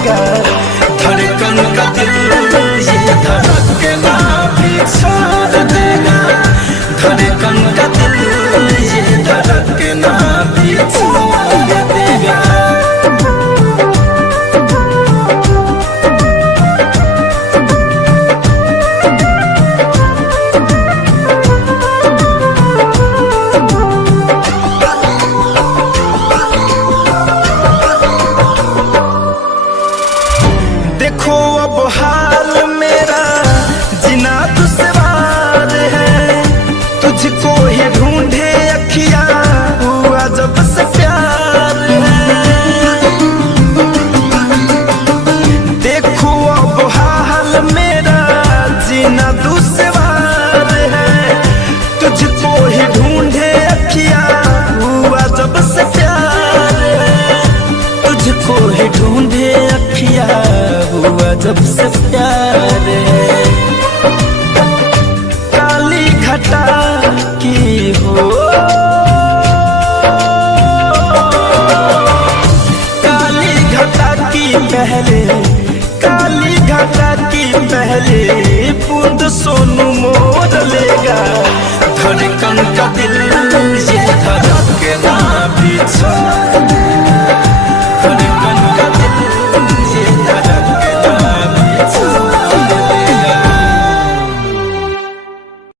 लेगा। धड़कन का दिल ये धड़कना भी छोड़ देगा। धड़कन का दिल ये धड़कना भी छोड़ देगा। देखो अब हाल मेरा जीना दुश्वार है। तुझको ही ढूंढे अखियां हुआ जब से प्यार है। देखो अब हाल मेरा जीना दुश्वार है। तुझको ही ढूंढे अखियां हुआ जब से प्यार है। तुझको ही ढूंढे अखियां हुआ जब से प्यार है। काली घटा की हो काली घटा की पहले, काली घटा की पहले बूंद सोनू मोर लेगा। धड़कन का दिल ये धड़कना भी छोड़ देगा। धड़कन का दिल ये धड़कना भी छोड़ देगा।